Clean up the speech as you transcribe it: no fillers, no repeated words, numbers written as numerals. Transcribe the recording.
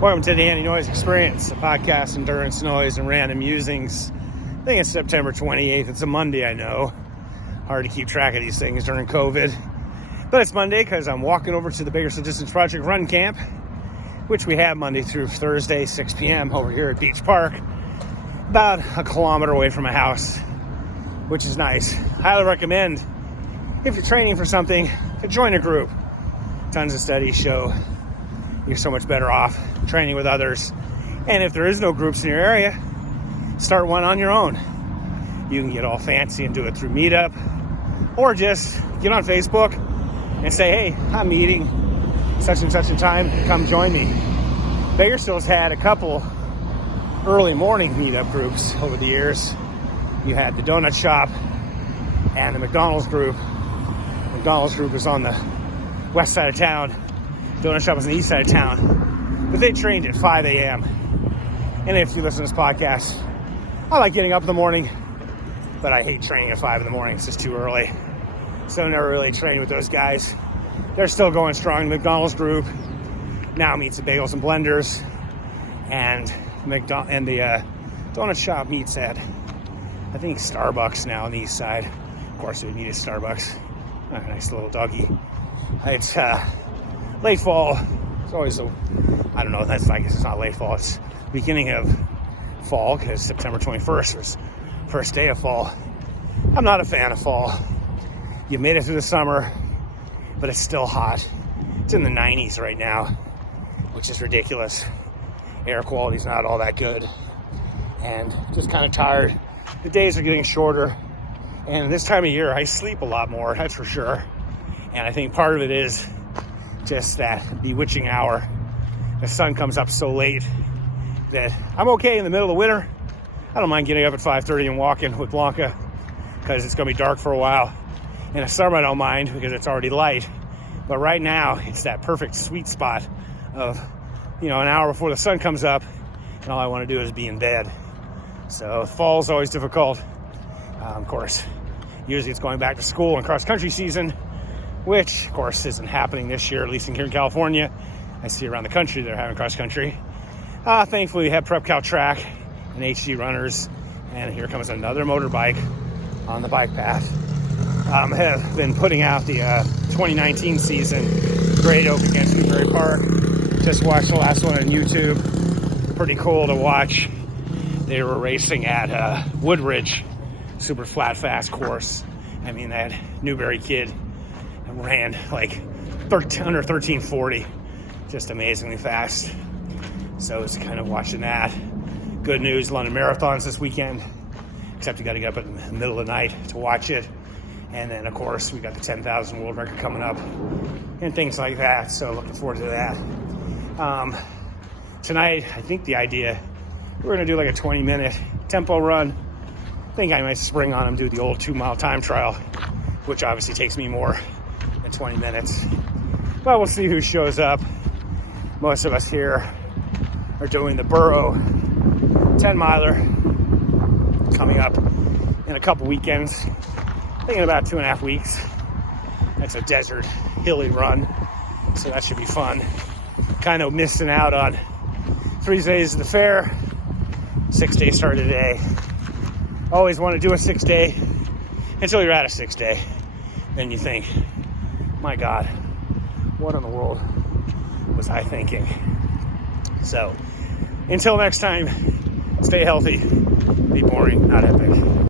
Welcome to the Andy Noise Experience, a podcast, endurance, noise, and random musings. I think it's September 28th. It's a Monday, I know. Hard to keep track of these things during COVID. But it's Monday because I'm walking over to the Bakersfield Distance Project run camp, which we have Monday through Thursday, 6 p.m. over here at Beach Park, about a kilometer away from my house, which is nice. Highly recommend, if you're training for something, to join a group. Tons of studies show you're so much better off training with others. And if there is no groups in your area, start one on your own. You can get all fancy and do it through Meetup, or just get on Facebook and say, hey, I'm meeting such and such a time, come join me. Bakersfield's had a couple early morning meetup groups over the years. You had the donut shop and the McDonald's group. The McDonald's group was on the west side of town. Donut shop was on the east side of town. But they trained at 5 a.m. And if you listen to this podcast, I like getting up in the morning, but I hate training at 5 in the morning. It's just too early. So I never really trained with those guys. They're still going strong. The McDonald's group now meets the Bagels and Blenders. And the donut shop meets at, I think, Starbucks now on the east side. Of course, we need a Starbucks. Oh, nice little doggy. It's late fall. It's always I don't know, that's I guess it's not late fall. It's beginning of fall because September 21st was first day of fall. I'm not a fan of fall. You made it through the summer, but it's still hot. It's in the 90s right now, which is ridiculous. Air quality's not all that good. And just kind of tired. The days are getting shorter. And this time of year, I sleep a lot more, that's for sure. And I think part of it is just that bewitching hour. The sun comes up so late that I'm okay in the middle of the winter. I don't mind getting up at 5:30 and walking with Blanca because it's going to be dark for a while. In the summer, I don't mind because it's already light. But right now, it's that perfect sweet spot of, an hour before the sun comes up, and all I want to do is be in bed. So fall is always difficult. Of course, usually it's going back to school and cross-country season, which, of course, isn't happening this year, at least here in California. I see around the country they're having cross-country. Thankfully, we have Prep Cal track and HD runners, and here comes another motorbike on the bike path. I have been putting out the 2019 season Great Oak against Newberry Park. Just watched the last one on YouTube. Pretty cool to watch. They were racing at Woodridge, super flat, fast course. I mean, that Newberry kid ran like under 13:40, just amazingly fast. So I was kind of watching that. Good news, London Marathon's this weekend, except you got to get up in the middle of the night to watch it. And then, of course, we got the 10,000 world record coming up and things like that. So looking forward to that. Tonight, I think the idea, we're going to do like a 20-minute tempo run. I think I might spring on and do the old 2-mile time trial, which obviously takes me more than 20 minutes. But we'll see who shows up. Most of us here are doing the Borough 10-miler coming up in a couple weekends. I think in about 2.5 weeks. That's a desert, hilly run, so that should be fun. Kind of missing out on 3 days of the fair. 6-day start today. Always want to do a 6-day until you're at a 6-day. Then you think, my God, what in the world was I thinking? So, until next time, stay healthy, be boring, not epic.